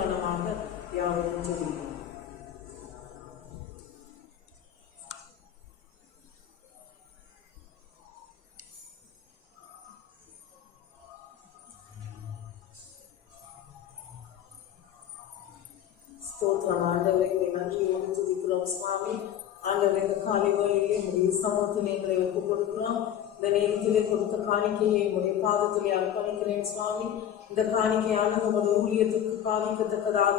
மனமாக யாவரும் ஜெபிப்போம். ஸ்தோத்திரம் ஆண்டவரை நன்றியோடு துதிக்கிறோம் சுவாமி. ஆண்டவரை இந்த காலை வேளையிலே உடைய சமூகத்தில் எங்களை ஒப்புக் கொடுக்கிறோம். இந்த நேரத்திலே கொடுத்த காணிக்கையை உடைய பாதத்திலே அர்ப்பணிக்கிறேன் சுவாமி. இந்த காணிக்கையானது உங்களுடைய ஊழியத்துக்கு பாதிக்கத்தக்கதாக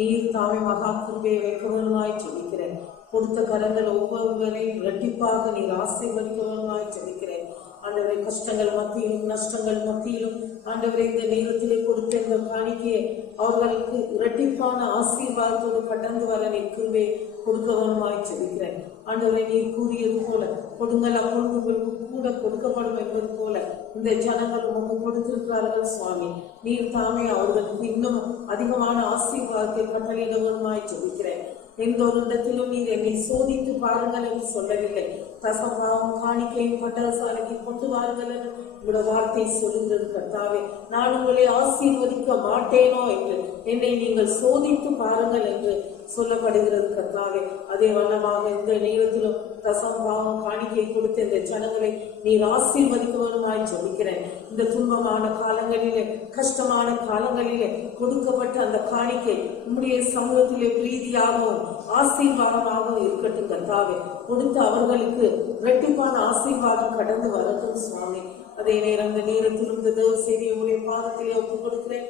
நீர் தாமே மகா கிருபையை வைக்க வேணுமாய் ஜெபிக்கிறேன். கொடுத்த கரங்கள் ஒவ்வொருவரையும் இரட்டிப்பாக நீர் ஆசீர்வதிக்க வேணுமாய் ஜெபிக்கிறேன். ஆண்டவரை கஷ்டங்கள் மத்தியிலும் நஷ்டங்கள் மத்தியிலும் ஆண்டவரை இந்த நேரத்திலே கொடுத்த இந்த காணிக்கையை அவர்களுக்கு இரட்டிப்பான ஆசீர்வாதத்தோடு கடந்து வர நீர் கிருபை கொடுக்க வேணுமாய் ஜெபிக்கிறேன். ஆண்டவரை நீர் கூறியது போல கொடுங்கள் அப்பொழுது உங்களுக்கு கூட கொடுக்கப்படும் என்பது போல இந்த ஜனங்கள் உங்களுக்கு கொடுத்திருக்கிறார்கள் சுவாமி. நீர் தாமே அவர்களுக்கு இன்னும் அதிகமான ஆசீர்வாதத்தை கட்டளையிட வேணுமாய் ஜெபிக்கிறேன். எந்த ஒரு இடத்திலும் நீர் என்னை சோதித்து பாருங்கள் என்று சொல்லவில்லை. தசம்பாவம் காணிக்கையும் பட்டரசாலைக்கு கொண்டு வாருங்கள் என்று உங்களோட வார்த்தை சொல்லுகிறது கர்த்தாவே. நான் உங்களை ஆசீர்வதிக்க மாட்டேனோ என்று என்னை நீங்கள் சோதித்து பாருங்கள் என்று சொல்லப்படுகிறது கர்த்தாவே. அதே வண்ணமாக இந்த நேரத்திலும் தசம்பாவம் காணிக்கை கொடுத்த இந்த ஜனங்களை நீர் ஆசீர்வதிக்க வேணுமாய் ஜெபிக்கிறேன். இந்த துன்பமான காலங்களிலே கஷ்டமான காலங்களிலே கொடுக்கப்பட்ட அந்த காணிக்கை உம்முடைய சமூகத்திலே பிரீதியாகவும் ஆசீர்வாதமாகவும் இருக்கட்டும் கர்த்தாவே. கொடுத்த அவர்களுக்கு இரட்டிப்பான ஆசீர்வாதம் கடந்து வரட்டும் சுவாமி. அதே நேரம் இந்த நேரத்தில் இந்த தேவ செய்தியை உடைய பாதத்திலே ஒப்புக் கொடுக்கிறேன்.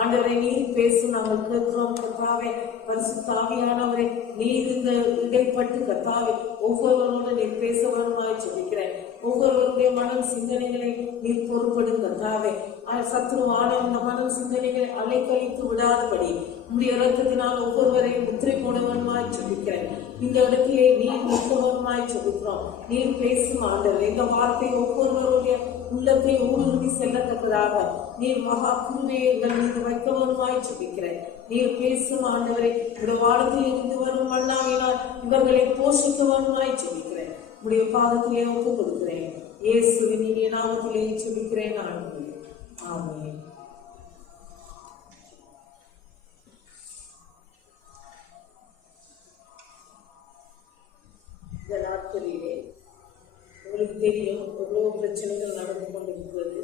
ஆண்டவரை நீர் பேசும் நாங்கள் கேட்கிறோம் கர்த்தாவே. பரிசுத்த ஆவியானவரை நீர் இந்த இடைப்பட்டு கர்த்தாவே ஒவ்வொருவரோடு நீர் பேச வருமாய் ஜெபிக்கிறேன். ஒவ்வொருவருடைய மனம் சிந்தனைகளை நீர் பொறுப்படும் கர்த்தாவே. சத்ருவான இந்த மனம் சிந்தனைகளை அலைக்கழித்து விடாதபடி உடைய இரத்தத்தினால் ஒவ்வொருவரையும் முத்திரை போட வருமாய் ஜெபிக்கிறேன். இந்த இடத்திலே நீர் நிற்க வருமாய் ஜெபிக்கிறோம். நீர் பேசும் ஆண்டவர் இந்த வார்த்தை ஒவ்வொருவருடைய உள்ளத்தை ஊடுருவி செல்லத்தக்கதாக நீர் மகா கிருபையை எங்கள் மீது வைக்க வருமாய் ஜெபிக்கிறேன். நீர் பேசும் ஆண்டவரை இந்த வாரத்தில் இருந்து வரும் மன்னாவினால் இவர்களை போஷிக்க வருமாய் ஜெபிக்கிறேன். உடைய பாதத்திலே ஒப்புக் கொடுக்கிறேன். இயேசுவின் இனிய நாமத்திலே ஜெபிக்கிறேன் ஆண்டவரே. ஆமென். இந்த நாட்களிலே உங்களுக்கு தெரியும் எவ்வளவு பிரச்சனைகள் நடந்து கொண்டிருக்கிறது.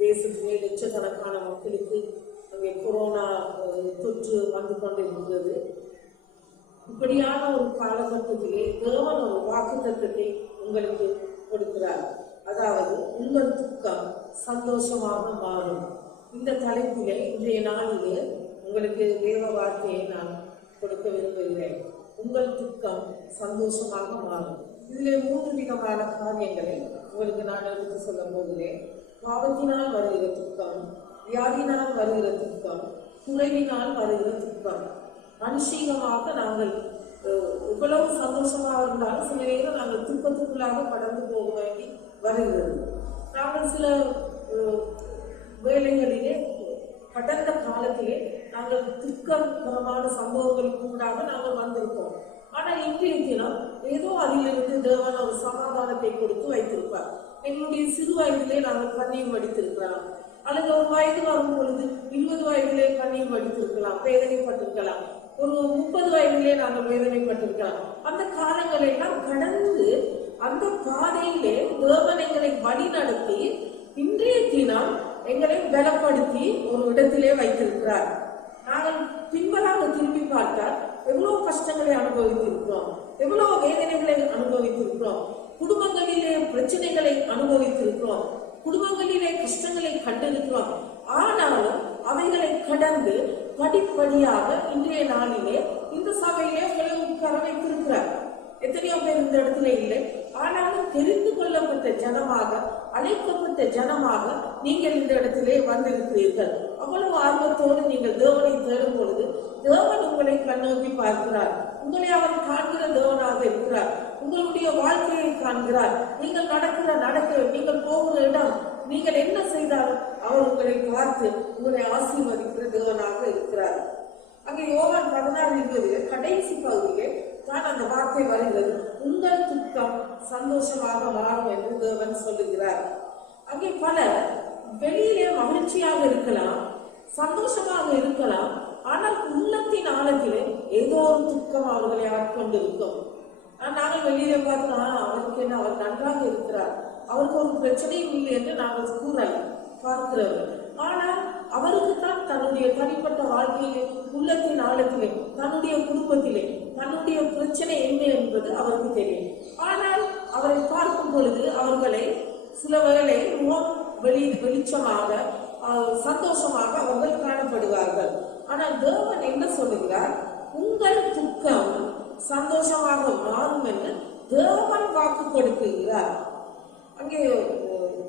தேசத்திலே லட்சக்கணக்கான மக்களுக்கு அங்கே கொரோனா தொற்று வந்து கொண்டிருக்கிறது. இப்படியான ஒரு காலகட்டத்திலே தேவன் ஒரு வாக்குத்தத்தத்தை உங்களுக்கு கொடுக்கிறார். அதாவது உங்கள் துக்கம் சந்தோஷமாக மாறும். இந்த தலைப்பிலே இன்றைய நாளிலே உங்களுக்கு தேவ வார்த்தையை நான் கொடுக்க விரும்புகிறேன். உங்கள் துக்கம் சந்தோஷமாக மாறும். இதிலே 3 விதமான காரியங்களை உங்களுக்கு நான் எடுத்து சொல்ல போகிறேன். பாவத்தினால் வருகிற துக்கம், வியாதினால் வருகிற துக்கம், குறைவினால் வருகிற துக்கம். மனுஷீகமாக நாங்கள் இவ்வளவு சந்தோஷமாக இருந்தாலும் சில நேரம் நாங்கள் துக்கத்துக்குள்ளாக கடந்து போக வேண்டி வருகிறது. நாங்கள் சில வேலைகளிலே கடந்த காலத்திலே நாங்கள் துக்ககரமான சம்பவங்களுக்கு ஊடாக நாங்கள் வந்திருக்கோம். ஆனால் இன்றைய தினம் ஏதோ அதிலிருந்து தேவன் ஒரு சமாதானத்தை கொடுத்து வைத்திருப்பார். எங்களுடைய சிறு வயதிலே நாங்கள் கண்ணீர் வடித்திருக்கலாம், அல்லது ஒரு வயது வரும் பொழுது 20 வயதிலே கண்ணீர் வடித்திருக்கலாம், வேதனைப்பட்டிருக்கலாம், ஒரு 30 வயதிலே நாங்கள் வேதனைப்பட்டிருக்கலாம். அந்த காலங்களை எல்லாம் கடந்து அந்த பாதையிலே தேவன் எங்களை வழி நடத்தி இன்றைய தினம் எங்களை பலப்படுத்தி ஒரு இடத்திலே வைத்திருக்கிறார். நாங்கள் பின்பதாக திரும்பி பார்த்தால் எவ்வளவு கஷ்டங்களை அனுபவித்திருக்கிறோம், எவ்வளவு வேதனைகளை அனுபவித்திருக்கிறோம், குடும்பங்களிலே பிரச்சனைகளை அனுபவித்திருக்கிறோம், குடும்பங்களிலே கஷ்டங்களை கண்டிருக்கிறோம். ஆனாலும் அவைகளை கடந்து படிப்படியாக இன்றைய நாளிலே இந்த சபையிலே உங்களை உட்கார வைத்திருக்கிறார். எத்தனையோ பேர் இந்த இடத்துல இல்லை, ஆனாலும் தெரிந்து கொள்ளப்பட்ட ஜனமாக, அழைக்கப்பட்ட ஜனமாக நீங்கள் இந்த இடத்திலே வந்திருக்கிறீர்கள். அவ்வளவு ஆர்வத்தோடு நீங்கள் தேவனை தேடும் பொழுது தேவன் உங்களை கண்ணோக்கி பார்க்கிறார். உங்களை அவர் காண்கிற தேவனாக இருக்கிறார். உங்களுடைய வாழ்க்கையை காண்கிறார். நீங்கள் நடக்கிற நீங்கள் போகிற இடம், நீங்கள் என்ன செய்தாலும் அவர் உங்களை பார்த்து உங்களை ஆசீர்வதிக்கிற தேவனாக இருக்கிறார். அங்கே யோவான் 16:20 கடைசி பகுதியிலே தான் அந்த வார்த்தை வருகிறது. உங்கள் துக்கம் சந்தோஷமாக மாறும் என்று தேவன் சொல்லுகிறார். அங்கே பலர் வெளியிலே மகிழ்ச்சியாக இருக்கலாம், சந்தோஷமாக இருக்கலாம், ஆனால் உள்ளத்தின் ஆழத்திலே ஏதோ ஒரு துக்கம் அவர்களை ஆட்கொண்டிருக்கும். நாங்கள் வெளியில பார்த்தா அவருக்கு என்ன, அவர் நன்றாக இருக்கிறார், அவருக்கு ஒரு பிரச்சனையும் இல்லை என்று நாங்கள் கூறலாம் பார்க்கிறவர். ஆனால் அவருக்கு தான் தன்னுடைய தனிப்பட்ட வாழ்க்கையிலே, உள்ளத்தின் ஆழத்திலே, தன்னுடைய குடும்பத்திலே தன்னுடைய பிரச்சனை என்ன என்பது அவருக்கு தெரியும். ஆனால் அவரை பார்க்கும் பொழுது அவர்களை சில வேளை வெளிச்சமாக சந்தோஷமாக அவர்கள் காணப்படுவார்கள். ஆனால் தேவன் என்ன சொல்லுகிறார்? உங்கள் துக்கம் சந்தோஷமாக மாறும் என்று தேவன் வாக்கு கொடுக்கிறார். அங்கே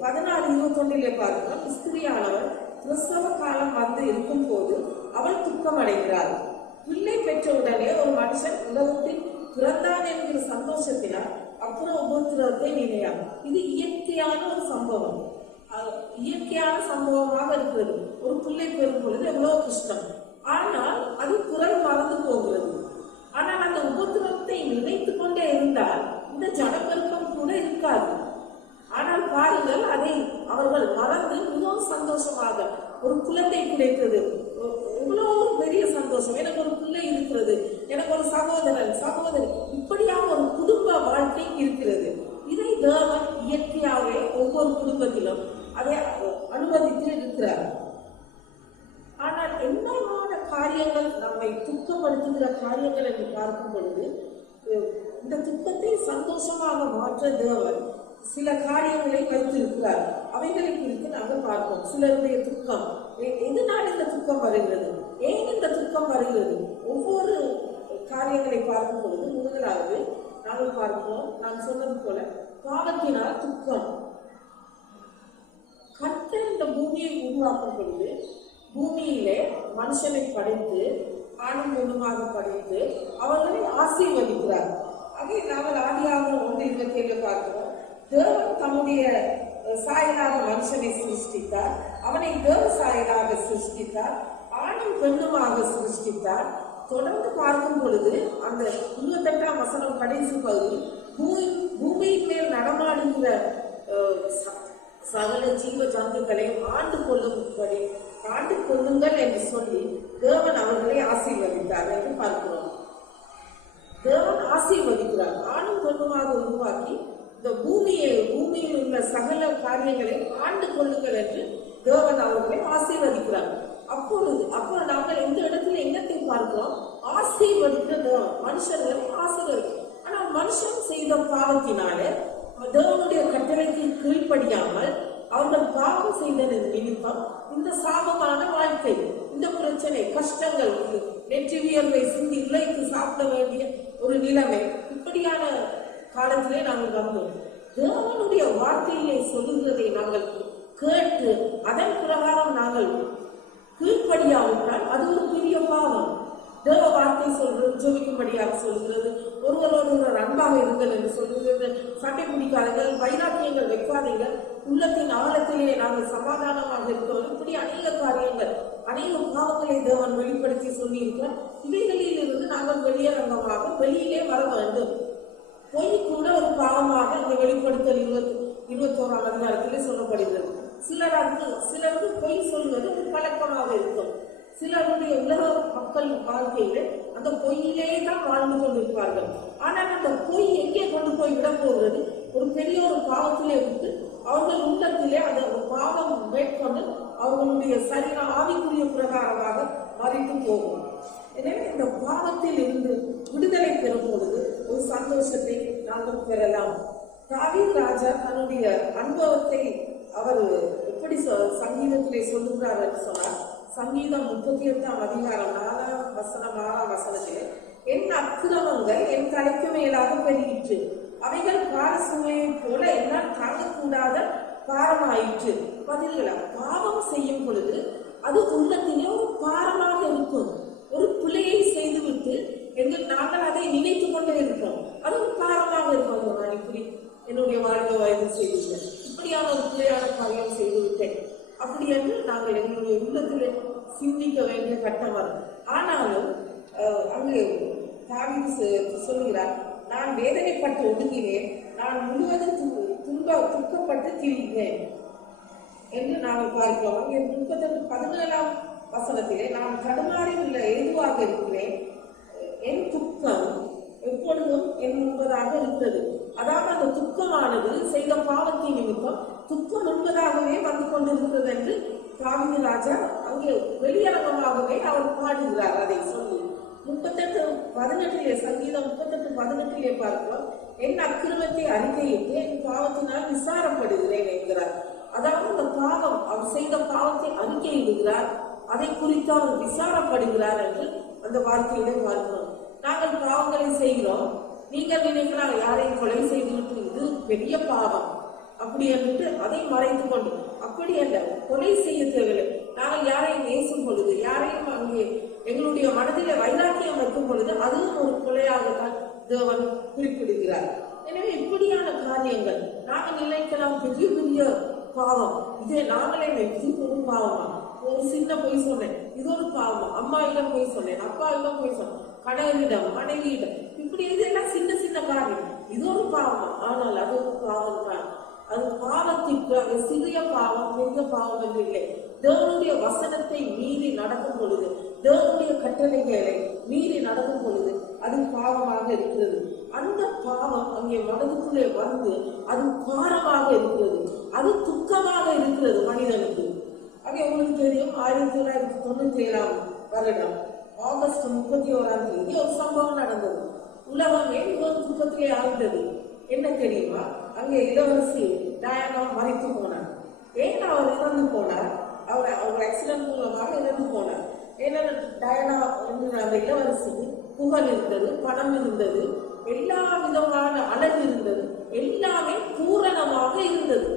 14:21 பாருங்க, ஸ்திரியானவர் பிரசவ காலம் வந்து இருக்கும் போது அவள் துக்கம் அடைகிறாள். பிள்ளை பெற்ற உடனே ஒரு மனுஷன் உலகத்தில் பிறந்தான் என்கிற சந்தோஷத்தினால் அப்புறம் உபத்திரவத்தை நினையாம். இது இயற்கையான ஒரு சம்பவம், இயற்கையான சம்பவமாக இருக்கிறது. ஒரு பிள்ளை பெறும் பொழுது எவ்வளவு கஷ்டம், ஆனால் அது பிறகு மறந்து போகிறது. ஆனால் அந்த உபத்திரவத்தை நினைத்து கொண்டே இருந்தால் இந்த ஜனப்பெருக்கம் கூட இருக்காது. ஆனால் பாருங்கள், அதை அவர்கள் மறந்து மிகவும் சந்தோஷமாக ஒரு குழந்தை கிடைத்தது, இவ்வளவு ஒரு பெரிய சந்தோஷம், எனக்கு ஒரு பிள்ளை இருக்கிறது, எனக்கு ஒரு சகோதரன் சகோதரி, இப்படியாக ஒரு குடும்ப வாழ்க்கை இருக்கிறது. இதை தேவன் இயற்கையாகவே ஒவ்வொரு குடும்பத்திலும் அதை அனுமதித்து இருக்கிறார். ஆனால் என்னமான காரியங்கள் நம்மை துக்கப்படுத்துகிற காரியங்கள் என்று பார்க்கும் பொழுது, இந்த துக்கத்தை சந்தோஷமாக மாற்ற தேவன் சில காரியங்களை வைத்திருக்கிறார். அவைகளை குறித்து நாங்கள் பார்ப்போம். சிலருடைய துக்கம் எதனால் இந்த துக்கம் வருகிறது, ஏன் இந்த துக்கம் வருகிறது, ஒவ்வொரு காரியங்களை பார்க்கும் பொழுது முதலாவது நாங்கள் பார்ப்போம். நான் சொன்னது போல பாவத்தினால் துக்கம். கர்த்தர் இந்த பூமியை உருவாக்கும் பொழுது பூமியிலே மனுஷனை படைத்து ஆணும் பெண்ணுமாக படைத்து அவர்களை ஆசீர்வதிக்கிறார். அதை நாங்கள் ஆதியாகமம் 1:27 பார்க்கிறோம். தேவன் தம்முடைய சாயலாக மனுஷனை சிருஷ்டித்தார், அவனை தேவ சாயலாக சிருஷ்டித்தார், ஆணும் பெண்ணுமாக சிருஷ்டித்தார். தொடர்ந்து பார்க்கும் பொழுது அந்த 28ஆம் வசனம் கடைசி பகுதி, பூமியின் மேல் நடமாடுகிற சகல ஜீவ ஜந்துக்களை ஆண்டு கொள்ளுங்கள் என்று சொல்லி தேவன் அவர்களை ஆசீர்வதித்தார் என்று பார்க்கிறோம். தேவன் ஆசீர்வதிக்கிறார். ஆணும் பெண்ணுமாக உருவாக்கி இந்த பூமியில் உள்ள சகல காரியங்களை ஆண்டு கொள்ளுங்கள் என்று தேவன் அவர்களை ஆசீர்வதிக்கிறார். அப்போ நாங்கள் இந்த இடத்துல எங்கத்தை பார்க்கிறோம்? ஆசீர்வதிக்கிற தேவன் மனுஷர்களை ஆசீர்வதிக்கிறோம். ஆனால் மனுஷன் செய்த பாவத்தினாலே தேவனுடைய கட்டளைக்கு கீழ்ப்படியாமல் அவர்கள் பாவம் செய்ததன் நிமித்தம் இந்த சாபமான வாழ்க்கை, இந்த பிரச்சனை, கஷ்டங்கள், நெற்றி வியர்வை சிந்தி இலைக்கு சாப்பிட வேண்டிய ஒரு நிலைமை, இப்படியான காலத்திலே நாங்கள் வந்தோம். தேவனுடைய வார்த்தையிலே சொல்லுகிறதை நாங்கள் கேட்டு அதன் பிரகாரம் நாங்கள் கீழ்ப்படியாவிட்டால் அது ஒரு பெரிய பாவம். தேவ வார்த்தை சொல்றது, ஜெபிக்கும்படியாக சொல்கிறது, ஒருவரோடு ஒருவர் அன்பாக இருங்கள் என்று சொல்கிறது, சண்டை பிடிக்காதீர்கள், வைராக்கியங்கள் வைக்காதீர்கள், உள்ளத்தின் ஆழத்திலே நாங்கள் சமாதானமாக இருக்கிறோம். இப்படி அநேக காரியங்கள், அநேக பாவங்களை தேவன் வெளிப்படுத்தி சொல்லியிருக்கிறார். இவைகளில் இருந்து நாங்கள் வெளியரங்கமாக வெளியிலே வர வேண்டும். பொய் கூட ஒரு பாவமாக இந்த வெளிப்படுத்தல் 21ஆம் அதிகாரத்திலே சொல்லப்படுகிறது. சிலருக்கு பொய் சொல்வது ஒரு பழக்கமாக இருக்கும். சிலருடைய உலக மக்கள் வாழ்க்கையில அந்த பொய்யிலே தான் வாழ்ந்து கொண்டிருப்பார்கள். ஆனால் அந்த பொய் எங்கே கொண்டு போய் விட போகிறது? ஒரு பெரிய ஒரு பாவத்திலே விட்டு அவர்கள் உள்ளத்திலே அந்த பாவம் மேற்கொண்டு அவர்களுடைய சரீரம் ஆவிக்குரிய பிரகாரமாக மறைத்து போகும். எனவே இந்த பாவத்தில் இருந்து விடுதலை பெறும் பொழுது ஒரு சந்தோஷத்தை நாங்கள் பெறலாம். தாவீது ராஜா தன்னுடைய அனுபவத்தை அவர் எப்படி சங்கீதத்திலே சொல்லுகிறார் என்று சொன்னார். சங்கீதம் 38ஆம் அதிகாரம் 4ஆம் வசனம் 6ஆம் வசனத்திலே, என் அக்கிரமங்கள் என் தலைக்கு மேலாக பெருகிற்று, அவைகள் பார சுமையை போல என்னால் தாங்கக்கூடாத பாரமாயிற்று. பதில்களா, பாவம் செய்யும் பொழுது அது உள்ளத்திலே ஒரு பாரமாக இருக்கும். ஒரு பிள்ளையை செய்துவிட்டு நாங்கள் அதை நினைத்து கொண்டே இருக்கிறோம், அது ஒரு பாரமாக இருக்கும். நான் இப்படி என்னுடைய வாழ்க்கை வயது செய்துவிட்டேன், இப்படியான ஒரு பிள்ளையான காரியம் செய்து விட்டேன், அப்படி என்று நாங்கள் எங்களுடைய உள்ளத்திலே சிந்திக்க வேண்டிய கட்டம் வரும். ஆனாலும் அங்கு தாவீது சொல்கிறார், நான் வேதனைப்பட்டு ஒடுங்கினேன், நான் முழுவதும் துக்கப்பட்டு திரிந்தேன் என்று நாங்கள் பார்க்கிறோம். அங்கே 17ஆம் வசனத்திலே, நான் தடுமாறி உள்ள ஏதுவாக இருக்கிறேன், என் துக்கம் எப்பொழுதும் என்பதாக இருக்கிறது. அதாவது அந்த துக்கமானது செய்த பாவத்தின் நிமித்தம் துக்கம் என்பதாகவே வந்து கொண்டிருக்கிறது என்று தாவீது ராஜா அங்கே வெளியரங்கமாகவே அவர் பாடுகிறார். அதை சொல்லி 38:18 சங்கீதம் 38:18 பார்க்கிறோம், என் அக்கிரமத்தை அறிக்கையிட்டு என் பாவத்தினால் விசாரப்படுகிறேன் என்கிறார். அதாவது அந்த பாவம், அவர் செய்த பாவத்தை அறிக்கையிடுகிறார், அதை குறித்து அவர் விசாரப்படுகிறார் என்று அந்த வார்த்தையிலே பார்க்கிறோம். நாங்கள் பாவங்களை செய்கிறோம், நீங்கள் நினைக்கலாம் யாரையும் கொலை செய்துவிட்டு இது பெரிய பாவம் அப்படி என்று அதை மறைத்து கொண்டு, அப்படி அல்ல, கொலை செய்ய தேவையில்லை. நாங்கள் யாரையும் நேசும் பொழுது, யாரையும் அங்கே எங்களுடைய மனதிலே வைராக்கியம் வைக்கும் பொழுது அதுவும் ஒரு கொலையாகத்தான் தேவன் குறிப்பிடுகிறார். எனவே இப்படியான காரியங்கள் நாங்கள் நினைக்கலாம் பெரிய பெரிய பாவம், இதே நாங்களே இது ஒரு பாவமா, ஒரு சின்ன பொய் சொன்னேன் இது ஒரு பாவமா, அம்மா இடம் பொய் சொன்னேன், அப்பா இடம் பொய் சொன்னேன், கணவனிடம் மனைவியிடம், இப்படி இதெல்லாம் சின்ன சின்ன காரியம், இது ஒரு பாவமா. ஆனால் அது ஒரு பாவம் தான். அது பாவத்திற்கு சிறிய பாவம் பெரிய பாவம் என்று இல்லை. தேவனுடைய வசனத்தை மீறி நடக்கும் பொழுது, தேவனுடைய கட்டளைகளை மீறி நடக்கும் பொழுது அது பாவமாக இருக்கிறது. அந்த பாவம் அங்கே மனதுக்குள்ளே வந்து அது பாரமாக இருக்கிறது, அது துக்கமாக இருக்கிறது மனிதனுக்கு. அங்கே உங்களுக்கு தெரியும், 1997 வருடம் ஆகஸ்ட் 31 ஒரு சம்பவம் நடந்தது. உலகமே மிகவும் துக்கத்திலே ஆழ்ந்தது. என்ன தெரியுமா? அங்கே இளவரசி டயானா மறித்து போனார். ஏன் அவர் இறந்து போனார்? அவர் ஆக்சிடென்ட் மூலமாக இறந்து போனார். ஏன்னா டயானா என்கிற அந்த இளவரசிக்கு புகழ் இருந்தது, பணம் இருந்தது, எல்லா விதமான அழகு இருந்தது, எல்லாமே பூரணமாக இருந்தது.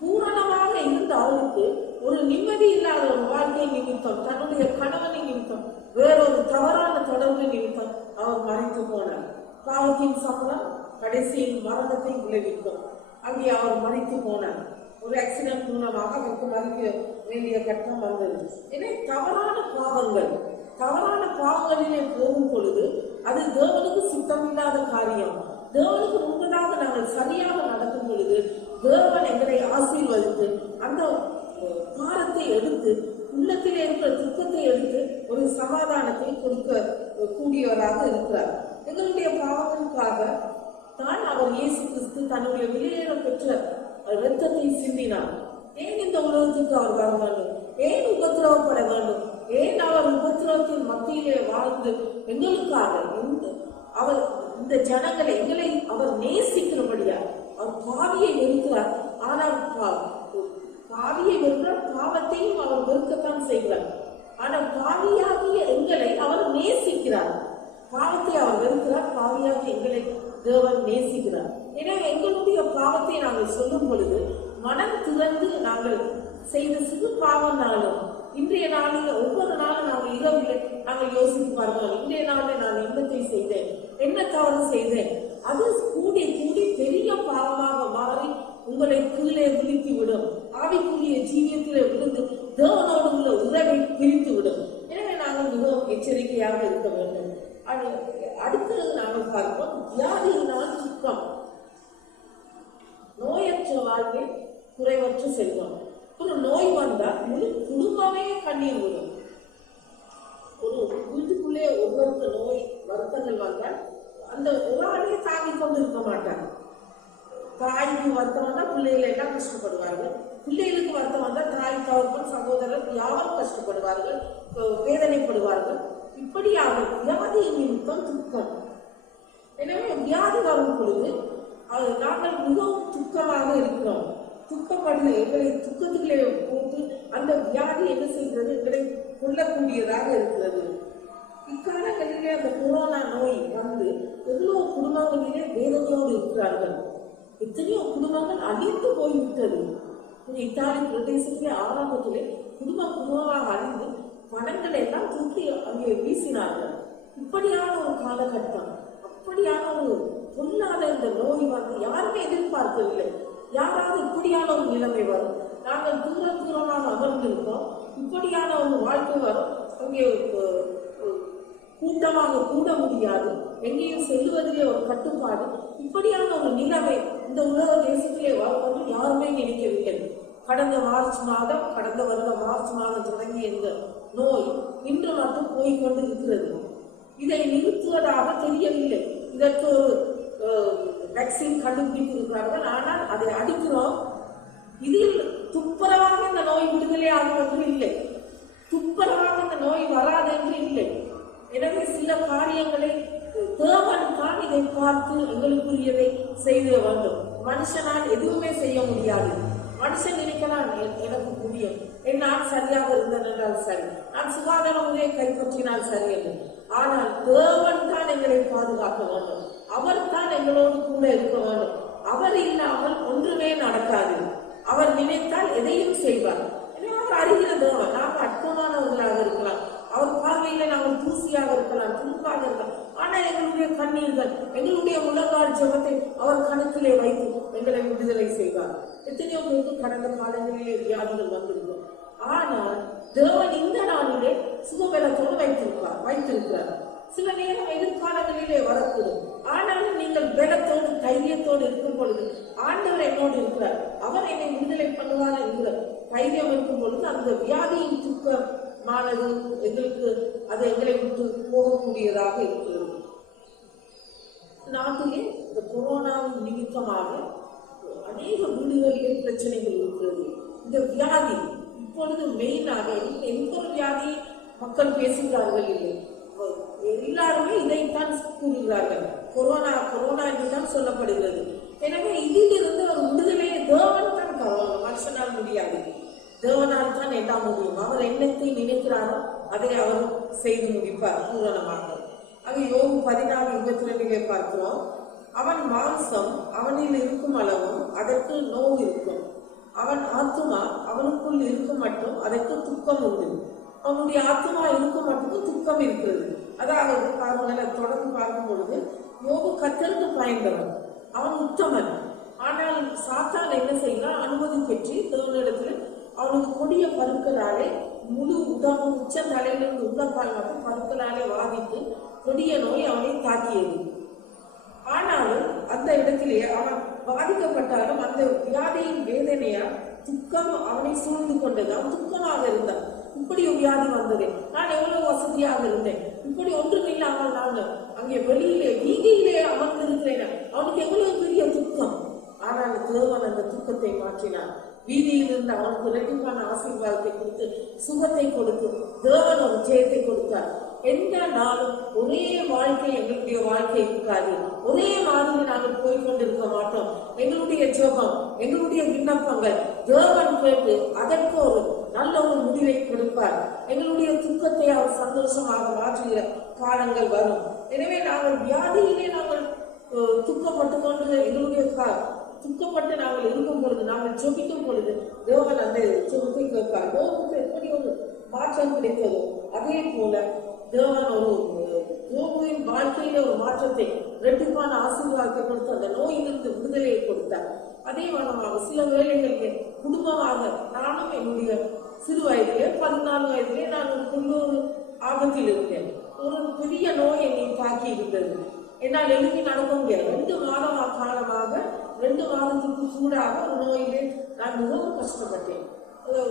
பூரணமாக இருந்த அவருக்கு ஒரு நிம்மதி இல்லாத ஒரு வாழ்க்கை நிமித்தம், தன்னுடைய கணவனின் நிமித்தம், வேறொரு தவறான தொடர்பு நிமித்தம் அவர் மறைத்து போனார். பாவத்தின் சம்பளம் கடைசியில் மரணத்தை விளைவிக்கும். அங்கே அவர் மறைத்து போனார். ஒரு ஆக்சிடென்ட் மூலமாக அவருக்கு மறிக்க வேண்டிய கட்டம் வந்தது. எனவே தவறான பாவங்களிலே போகும் பொழுது அது தேவனுக்கு சித்தமில்லாத காரியம். தேவனுக்கு முன்பதாக நாங்கள் சரியாக நடக்கும் பொழுது தேவன் எங்களை ஆசீர்வதித்து அந்த பாரத்தை எடுத்து, உள்ளத்திலே இருக்கிற துக்கத்தை எடுத்து ஒரு சமாதானத்தை கொடுக்க கூடியவராக இருக்கிறார். எங்களுடைய பாவங்களுக்காக தான் அவர் இயேசு கிறிஸ்து தன்னுடைய விலையேற பெற்ற இரத்தத்தை சிந்தினார். ஏன் இந்த உலகத்துக்கு அவர் வர வேண்டும்? ஏன் உபத்திரவப்பட வேண்டும்? ஏன் அவர் உபத்திரவத்தின் மத்தியிலே வாழ்ந்து எங்களுக்காக அவர் இந்த ஜனங்களை எங்களை அவர் நேசிக்கிறபடியா அவர் பாவியை வெறுக்கிறார். ஆனால் பாவியை வெறுக்கிறார், பாவத்தையும் அவர் வெறுக்கத்தான் செய்கிறார். ஆனால் பாவியாகிய எங்களை அவர் நேசிக்கிறார். பாவத்தை அவர் வெறுக்கிறார், பாவியாகிய எங்களை தேவன் நேசிக்கிறார். எனவே எங்களுடைய பாவத்தை நாங்கள் சொல்லும் பொழுது மனம் திறந்து நாங்கள் செய்த சிறு பாவம்னாலும் இன்றைய நாளில் ஒவ்வொரு நாளும் நாங்கள் இரவில் நாங்கள் யோசித்து பார்க்கிறோம், இன்றைய நாளில் நான் என்னத்தை செய்தேன், என்ன தவறு செய்தேன், அது கூடி கூடி பெரிய பாவமாக மாறி உங்களை கீழே விழித்து விடும், ஆவிக்குரிய ஜீவியத்திலே விழுந்து தேவனோடு உள்ள உறவை பிரித்து விடும். எனவே நாங்கள் மிகவும் எச்சரிக்கையாக இருக்க வேண்டும். அடுத்தது நாங்கள் பார்ப்போம், வியாதியினால் துக்கம், நோயற்ற வாழ்க்கை குறைவற்ற செல்வம். ஒரு நோய் வந்தால் முழு குடும்பமே கண்ணீர் விடும். ஒரு வீட்டுக்குள்ளே ஒவ்வொரு நோய் வருத்தங்கள் வந்தால் அந்த ஒரு ஆளையே தாங்கிக் கொண்டு இருக்க மாட்டாங்க. தாய்க்கு வருத்தம் வந்தால் பிள்ளைகள் எல்லாம் கஷ்டப்படுவார்கள், பிள்ளைகளுக்கு வருத்தம் வந்தால் தாய் தகப்பன் சகோதரர் யாரும் கஷ்டப்படுவார்கள், வேதனைப்படுவார்கள். இப்படியாக வியாதி நிமித்தம் துக்கம். எனவே வியாதி வரும் பொழுது நாங்கள் மிகவும் துக்கமாக இருக்கிறோம். துக்கப்படுது, எங்களை துக்கத்துக்களே போட்டு அந்த வியாதி என்ன செய்கிறது, எங்களை கொல்லக்கூடியதாக இருக்கிறது. இக்காலங்களிலே அந்த கொரோனா நோய் வந்து எவ்வளவு குடும்பங்களிலே வேதனையோடு இருக்கிறார்கள். எத்தனையோ குடும்பங்கள் அழிந்து போய்விட்டது. இத்தாலி பிரதேசத்திலே ஆரம்பத்திலே குடும்பமாக அழிந்து பணங்களை எல்லாம் தூக்கி அங்கே வீசினார்கள். இப்படியான ஒரு காலகட்டம், அப்படியான ஒரு பொல்லாத இந்த நோய் வந்து யாருமே எதிர்பார்க்கவில்லை. யாராவது இப்படியான ஒரு நிலைமை வரும், நாங்கள் தூரமாக அமர்ந்திருக்கோம், இப்படியான ஒரு வாழ்க்கை வரும், அங்கே கூட்டமாக கூட முடியாது, எங்கேயும் செல்வதிலே ஒரு கட்டுப்பாடு, இப்படியான ஒரு நிலைமை இந்த உலக தேசத்திலே வரும் யாருமே நினைக்கவில்லை. கடந்த வருடம் மார்ச் மாதம் தொடங்கிய இந்த நோய் இன்று மட்டும் போய்கொண்டு இருக்கிறது. இதை நிறுத்துவதாக தெரியவில்லை. இதற்கு ஒரு வேக்சின் கண்டுபிடித்திருக்கிறார்கள். ஆனால் அதை அடிக்கிறோம். இதில் துப்புரவாக இந்த நோய் விடுதலை ஆகும் இல்லை, துப்புரவாக இந்த நோய் வராது என்று இல்லை. எனவே சில காரியங்களை தேவன் தான் இதை பார்த்து எங்களுக்குரியதை செய்த வேண்டும். மனுஷனால் எதுவுமே செய்ய முடியாது. மனுஷன் நினைக்கலாம் எனக்கு முடியும், நான் சரியாக இருந்தேன் என்றால் சரி, நான் சுகாதார முறையை கைப்பற்றினால் சரி என்று. ஆனால் தேவன் தான் எங்களை பாதுகாக்க வேண்டும். அவர் தான் எங்களோடு கூட இருக்க வேண்டும். அவர் இல்லாமல் ஒன்றுமே நடக்காது. அவர் நினைத்தால் எதையும் செய்வார். அவர் அறிகிற தேவன். நாம் அற்பமானவர்களாக இருக்கலாம், அவர் பார்வையில நாங்கள் தூசியாக இருக்கலாம், துணுக்காக இருக்கலாம். ஆனால் எங்களுடைய கண்ணீர்கள், எங்களுடைய முழங்கால் ஜெபத்தை அவர் கணக்கிலே வைத்து எங்களை விடுதலை செய்வார். எத்தனையோ பேருக்கு கடந்த காலங்களிலே வியாதிகள் வந்திருக்கும். ஆனால் தேவன் இந்த நாளிலே சுகபலத்தோடு வைத்திருக்கிறார். சில நேரம் எதிர்காலங்களிலே வரக்கூடும். ஆனாலும் நீங்கள் பலத்தோடு தைரியத்தோடு இருக்கும் பொழுது ஆண்டவர் என்னோடு இருக்கிறார், அவர் என்னை விடுதலை பண்ணுவார் என்கிற தைரியம் இருக்கும் பொழுது அந்த வியாதியின் துக்கமானது எங்களுக்கு அது எங்களை விட்டு போகக்கூடியதாக இருக்கிறது. நாட்டிலே இந்த கொரோனாவின் நிமித்தமாக அநேக வீடுகளிலே பிரச்சனைகள் இருக்கிறது. இந்த வியாதி இப்பொழுது மெயினாக எந்த ஒரு வியாதியை மக்கள் பேசுகிறார்கள் இல்லை, எல்லாருமே இதைத்தான் கூறுகிறார்கள். கொரோனா என்றுதான் சொல்லப்படுகிறது. எனவே இதிலிருந்து ஒரு விடுதலையை தேவன் தான் தருவாங்க, மனுஷனால் முடியாது. தேவனால் தான் எல்லாம் முடியும். அவர் என்னத்தை நினைக்கிறாரோ அதை அவர் செய்து முடிப்பார் பூரணமாக. அது யோபு 14:22 பார்க்கிறோம். அவன் மாம்சம் அவனில் இருக்கும் அளவும் அதற்கு நோவு இருக்கும், அவன் ஆத்துமா அவனுக்குள் இருக்கும் மட்டும் அதற்கு துக்கம் உண்டு. அவனுடைய ஆத்மா இருக்கும் மட்டும் துக்கம் இருக்கிறது. அதாவது தொடர்ந்து பார்க்கும் பொழுது யோபு கர்த்தருக்கு பயந்தவன், அவன் உத்தமன். ஆனால் சாத்தான் என்ன செய்யலாம், அனுமதி பெற்று தேவனிடத்தில் அவனுக்கு கொடிய பருக்களாலே முழு உடம்பு உச்ச தலையிலிருந்து உள்ளக்கால் மட்டும் பருக்களாலே வாதித்து கொடிய நோய் அவனை தாக்கியது. ஆனாலும் அந்த இடத்திலே அவன் பாதிக்கப்பட்டாலும் அந்த வியாதியின் வேதனையா துக்கம் அவனை சூழ்ந்து கொண்டது. அவன் துக்கமாக இருந்தான். இப்படி ஒரு வியாதி வந்தது, நான் எவ்வளவு வசதியாக இருந்தேன், இப்படி ஒன்றும் இல்லாமல் நான் அங்கே வெளியிலே வீதியிலே அமர்ந்திருக்கிறேன், அவனுக்கு எவ்வளவு பெரிய துக்கம். ஆனால் தேவன் அந்த துக்கத்தை மாற்றினார். வீதியில் இருந்து அவனுக்கு இரட்டிப்பான ஆசீர்வாதத்தை கொடுத்து சுகத்தை கொடுத்து தேவன் ஒரு ஜெயத்தை கொடுத்தார். எந்த நாளும் ஒரே வாழ்க்கை எங்களுடைய வாழ்க்கை இருக்காது. ஒரே மாதிரி நாங்கள் போய்கொண்டிருக்க மாட்டோம். எங்களுடைய ஜெபம், எங்களுடைய விண்ணப்பங்கள் தேவன் கேட்டு அதற்கு ஒரு நல்ல ஒரு முடிவை கொடுப்பார். எங்களுடைய துக்கத்தை அவர் சந்தோஷமாக மாற்றுகிற காலங்கள் வரும். எனவே நாங்கள் வியாதியிலே நாங்கள் துக்கப்பட்டு கொண்டு எங்களுடைய துக்கப்பட்டு நாங்கள் இருக்கும் பொழுது, நாங்கள் ஜெபிக்கும் பொழுது தேவன் அந்த ஜெபத்தை கேட்பார். தேவனுக்கு எப்படி ஒரு மாற்றம் கிடைத்ததோ அதே போல தேவன் ஒரு யோபுவின் வாழ்க்கையில ஒரு மாற்றத்தை, இரட்டிப்பான ஆசீர்வாதத்தை கொடுத்து அந்த நோயிலிருந்து விடுதலையை கொடுத்தார். அதே வண்ணமாக சில வேளைகளிலே குடும்பமாக நானும் என்னுடைய சிறு வயதிலே 14 வயதிலே நான் ஒரு ஆபத்தில் இருந்தேன். ஒரு பெரிய நோய் என்னை தாக்கி இருந்தது. என்னால் எழுதி நடக்க முடியாது. 2 காலமாக 2 மாதத்துக்கு சூடாக ஒரு நோயிலே நான் மிகவும் கஷ்டப்பட்டேன்.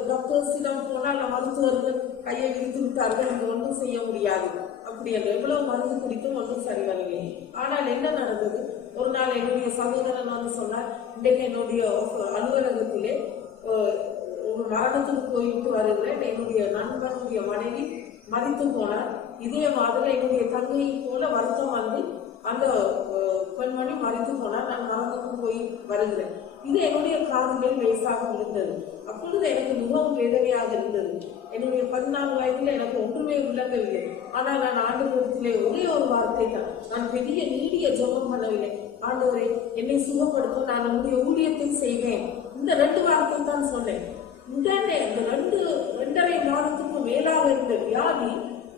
டாக்டர்ஸிடம் போனால் மருத்துவர்கள் கையை விரித்து விட்டார்கள், இது ஒன்றும் செய்ய முடியாது அப்படி என்று எவ்வளவு மருந்து குடித்தும் ஒன்றும் சரி வரவில்லை. ஆனால் என்ன நடந்தது, ஒரு நாள் என்னுடைய சகோதரன் வந்து சொன்னார், இன்றைக்கு என்னுடைய அலுவலகத்திலே ஒரு மரணத்துக்கு போயிட்டு வருகிறேன், என்னுடைய நண்பனுடைய மனைவி மதித்து போனார், இதே மாதிரி என்னுடைய தங்கையை போல வருத்தம் வந்து அந்த பெண்மணி மறைத்து போனால் நான் மறந்துக்கு போய் வருகிறேன். இது என்னுடைய காதுகள் லேசாக விழுந்தது. அப்பொழுது எனக்கு மிகவும் வேதனையாக இருந்தது. என்னுடைய 14 வயதில் எனக்கு ஒன்றுமே விளங்கவில்லை. ஆனால் நான் ஆண்டவரிடத்திலே ஒரே ஒரு வார்த்தை தான், நான் பெரிய நீடிய ஜெபம் பண்ணவில்லை, ஆண்டவரே என்னை சுகப்படுத்தும், நான் என்னுடைய ஊழியத்தை செய்வேன், இந்த 2 வார்த்தை தான் சொன்னேன். உடனே அந்த 2.5 மாதத்துக்கு மேலாக இருந்த வியாதி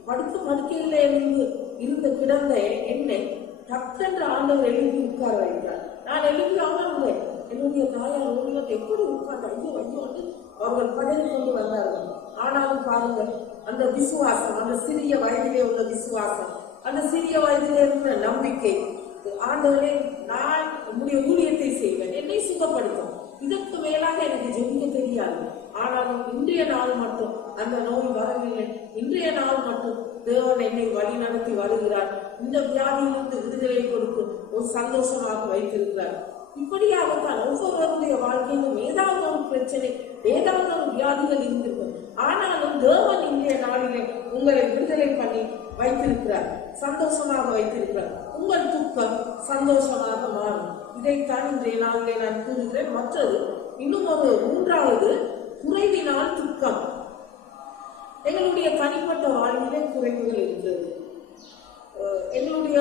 படுக்கையில இருந்து கிடந்த என்னை டக்கென்று ஆண்டவர் எழுதி உட்கார வைத்தார். நான் எழுதி அமர்ந்தேன். என்னுடைய தாயார் ஓடிவத்தை எப்படி உட்கார்ந்து ஐயோ வந்து அவர்கள் பதறி கொண்டு வந்தார்கள். ஆனாலும் பாருங்கள், அந்த விசுவாசம், அந்த சிறிய வயதிலே உள்ள விசுவாசம், அந்த சிறிய வயதிலே இருக்கிற நம்பிக்கை, ஆண்டவரே நான் உங்களுடைய ஊழியத்தை செய்வேன், என்னை சுகப்படுத்தும், இதற்கு மேலாக எனக்கு ஜெபிக்க தெரியாது. ஆனாலும் இன்றைய நாள் மட்டும் அந்த நோய் வரவில்லை. இன்றைய நாள் மட்டும் தேவன் என்னை வழி நடத்தி வருகிறார். இந்த வியாதியிலிருந்து விடுதலை கொடுத்து ஒரு சந்தோஷமாக வைத்திருக்கிறார். இப்படியாகத்தான் ஒவ்வொருவருடைய வாழ்க்கையிலும் ஏதாவது ஒரு பிரச்சனை, ஏதாவது ஒரு வியாதிகள் இருந்திருக்கும். ஆனாலும் தேவன் இன்றைய நாளிலே உங்களை விடுதலை பண்ணி வைத்திருக்கிறார், சந்தோஷமாக வைத்திருக்கிறார். உங்கள் துக்கம் சந்தோஷமாக மாறும். இதைத்தான் இன்றைய நாளிலே நான் கூறுகிறேன். மற்றது இன்னும் ஒரு மூன்றாவது, குறைவினால் துக்கம். எங்களுடைய தனிப்பட்ட வாழ்விலே குறைவுகள் இருக்கிறது, எங்களுடைய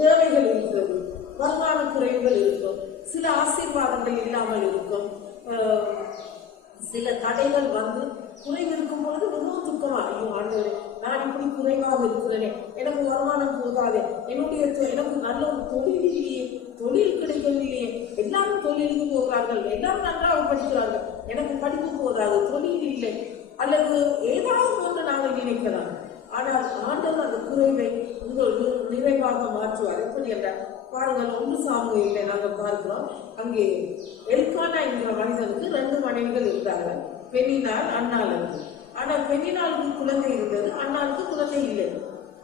தேவைகள் இருக்கிறது, வருமான குறைவுகள் இருக்கும், சில ஆசீர்வாதங்கள் இல்லாமல் இருக்கும், சில தடைகள் வந்து குறைவு இருக்கும் பொழுது மிகவும் துக்கமா, ஐயோ ஆண்டவரே நான் இப்படி குறைவாக இருக்கிறேனே, எனக்கு வருமானம் போதாதே, எனக்கு நல்ல ஒரு தொழில் இல்லையே, தொழில் கிடைக்கவில்லையே, எல்லாரும் தொழிலுக்கு போகிறார்கள், எல்லாரும் நன்றாக படிக்கிறார்கள், எனக்கு படிப்பு போதாது, தொழில் இல்லை, அல்லது ஏதாவது ஒன்று நாங்கள் நினைக்கலாம். ஆனால் ஆண்டவர் அந்த குறைவை உங்கள் நிறைவாக மாற்றுவார். எப்படி என்றால் பாருங்கள், 1 சாமுவேலிலே நாங்கள் பார்க்கிறோம். அங்கே எல்கானா என்கிற மனிதனுக்கு 2 மனைவிகள் இருந்தார்கள், பெனினாள், அன்னாள் என்று. ஆனால் பெனினாளுக்கு குழந்தை இருந்தது, அன்னாளுக்கு குழந்தை இல்லை.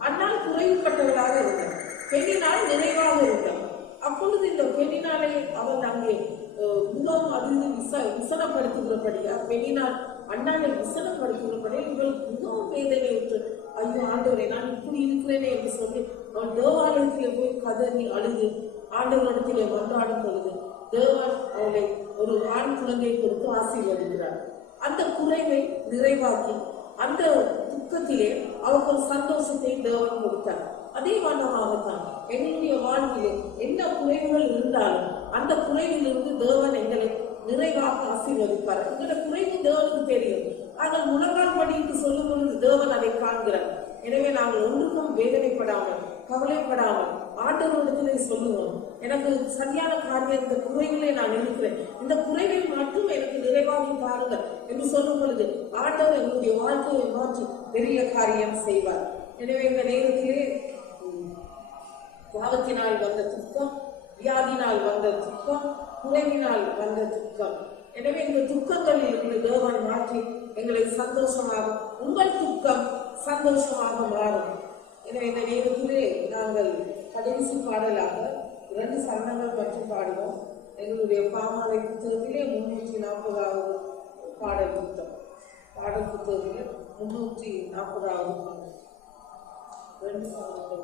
அன்னாள் குறைவுபட்டவளாக இருந்தார், பெனினாள் நிறைவாக இருந்தார். அப்பொழுது இந்த பெனினாளை அவன் அங்கே மிகவும் அதிர்ந்து விசனப்படுத்துகிறபடியா, பெனினாள் அண்ணாவை விசனப்படுத்துகிறபடியா இவர்களுக்கு மிகவும் வேதனை விட்டு, ஐயோ ஆண்டவரே நான் இப்படி இருக்கிறேனே என்று சொல்லி அவன் தேவாலயத்திலே போய் கதறி அழுது ஆண்டவரிடத்திலே மன்றாடும் பொழுது தேவன் அவளை ஒரு ஆண் குழந்தையை கொடுத்து ஆசீர்வதிக்கிறார். அந்த குறைவை நிறைவாக்கி அந்த துக்கத்திலே அவருக்கு ஒரு சந்தோஷத்தை தேவன் கொடுத்தார். அதே வண்ணமாகத்தான் எங்களுடைய வாழ்விலே என்ன குறைவுகள் இருந்தாலும் அந்த குறைவிலிருந்து தேவன் எங்களை நிறைவாக ஆசீர்வதிப்பார். எங்களுடைய குறைவு தேவனுக்கு தெரியும். நாங்கள் முழங்கால் படிட்டு சொல்லும் பொழுது தேவன் அதை காண்கிறார். எனவே நாங்கள் ஒன்றுக்கும் வேதனைப்படாமல் கவலைப்படாமல் ஆண்டவரிடத்திலே சொல்லுவோம், எனக்கு சரியான காரியம், இந்த குறைவிலே நான் இருக்கிறேன், இந்த குறைவை மட்டும் எனக்கு நிறைவாகி பாருங்கள் என்று சொல்லும் பொழுது ஆண்டவர் எங்களுடைய வாழ்க்கையை மாற்றி பெரிய காரியம் செய்வார். எனவே இந்த நேரத்திலே பாவத்தினால் வந்த துக்கம், வியாதினால் வந்த துக்கம், குறைவினால் வந்த துக்கம், எனவே இந்த துக்கங்களில் இருந்து தேவன் மாற்றி எங்களை சந்தோஷமாக, உங்கள் துக்கம் சந்தோஷமாக மாறும். எனவே இந்த நேரத்திலே நாங்கள் கடைசி பாடலாக 2 சரணங்கள் பற்றி பாடுவோம். எங்களுடைய பாமாலை புத்தகத்திலே 340வது பாடல் புத்தகத்திலே 340வது பாடல் 2 சரணங்கள்.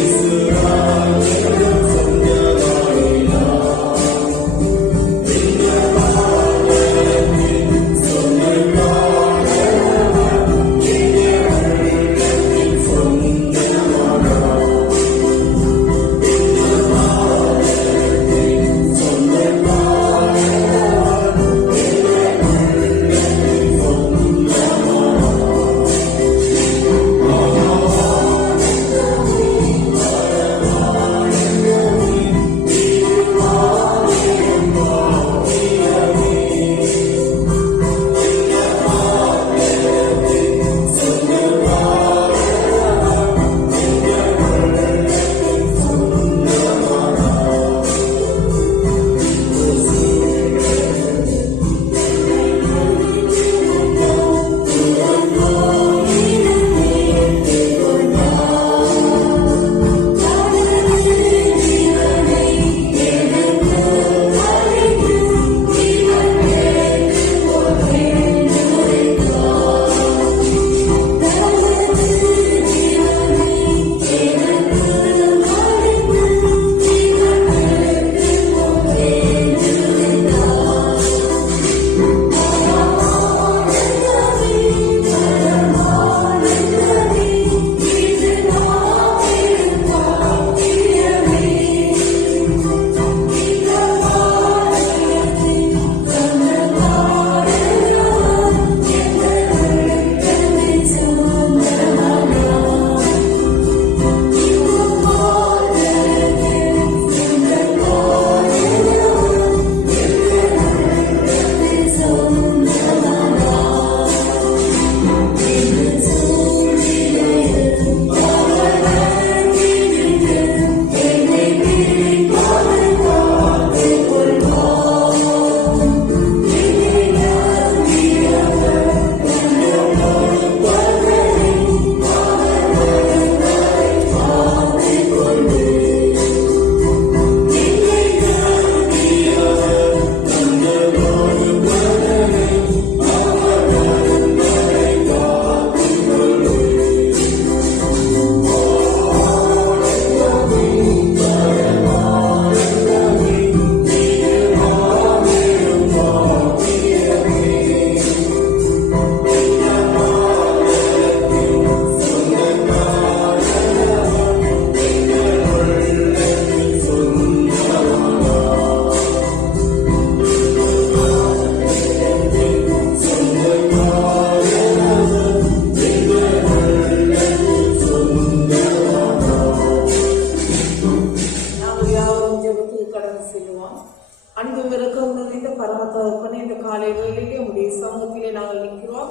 Israel. அன்பும் இரக்கம் நிறைந்த பரமத்தகப்பனே, இந்த காலை வேளையிலே உடைய சமூகத்திலே நாங்கள் நிற்கிறோம்.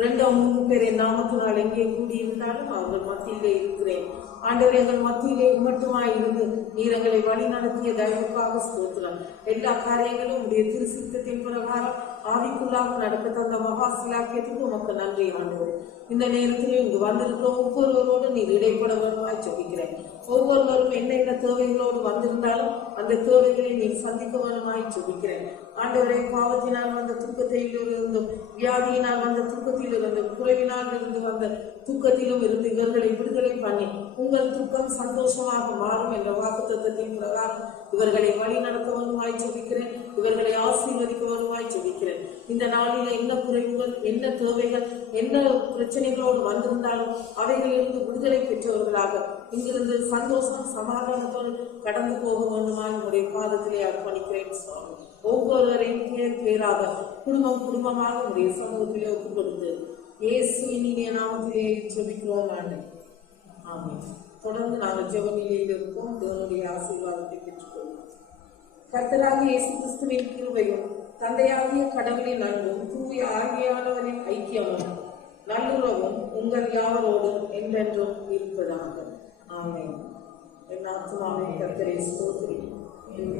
2-3 பேர் என் நாமத்தினால் எங்கே கூடியிருந்தாலும் அவர்கள் மத்தியிலே இருக்கிறேன். ஆண்டவர், எங்கள் மத்தியிலே மட்டுமாய் இருந்து நீர் எங்களை வழி நடத்திய தயவுக்காக ஸ்தோத்திரம். எல்லா காரியங்களும் உடைய திருசித்தத்தின் பிரகாரம் ஆவிக்குள்ளாக நடக்க தந்த மகா சிலாக்கியத்துக்கு உமக்கு நன்றி ஆண்டவர். இந்த நேரத்திலே இங்கு வந்திருக்க ஒவ்வொருவரோடு நீர் இடைப்பட வருமாய் ஜெபிக்கிறேன். ஒவ்வொருவரும் என்ன தேவைகளோடு வந்திருந்தாலும் அந்த தேவைகளை நீர் சந்திக்க வருமாய் ஜெபிக்கிறேன். ஆண்டவரை, பாவத்தினால் வந்த துக்கத்தில் இருந்தும், வியாதியினால் வந்த துக்கத்தில் இருந்தும், குறைவினால் இருந்து வந்த துக்கத்திலும் இருந்து இவர்களை விடுதலை பண்ணி உங்கள் துக்கம் சந்தோஷமாக மாறும் என்ற வாக்குத்தத்தத்தின் பிரகாரம் இவர்களை வழி நடத்த வருமாய் ஜெபிக்கிறேன். இவர்களை ஆசீர்வதிக்க வருமாய் ஜெபிக்கிறேன். இந்த நாளில் என்ன குறைவுகள், என்ன தேவைகள், என்ன பிரச்சனைகளோடு வந்திருந்தாலும் அவைகளிலிருந்து விடுதலை பெற்றவர்களாக இங்கிருந்து சந்தோஷம் சமாதானத்தோடு கடந்து போக வேண்டுமாய் உங்களுடைய பாதத்திலே அர்ப்பணிக்கிறேன் சுவாமி. ஒவ்வொருவரையும் பேர் பேராக, குடும்பம் குடும்பமாக உங்களுடைய சமூகத்திலே ஒப்புக் கொடுத்து இயேசுவின் இனிய நாமத்திலே ஜெபிக்கிறோம் ஆண்டவரே. ஆமென். தொடர்ந்து நாங்கள் ஜெப நிலையில் இருப்போம். தேவனுடைய ஆசீர்வாதத்தை பெற்றுக்கொள்வோம். கர்த்தராகிய இயேசு கிறிஸ்துவின் கிருபையும், தந்தையாகிய கடவுளின் அன்பும், தூய ஆவியானவரின் ஐக்கியமும் நல்லுறவும் உங்கள் யாவரோடும் என்றென்றும் இருப்பதாக. ஆமென். என் ஆத்துமாவே கர்த்தரை ஸ்தோத்திரி. என்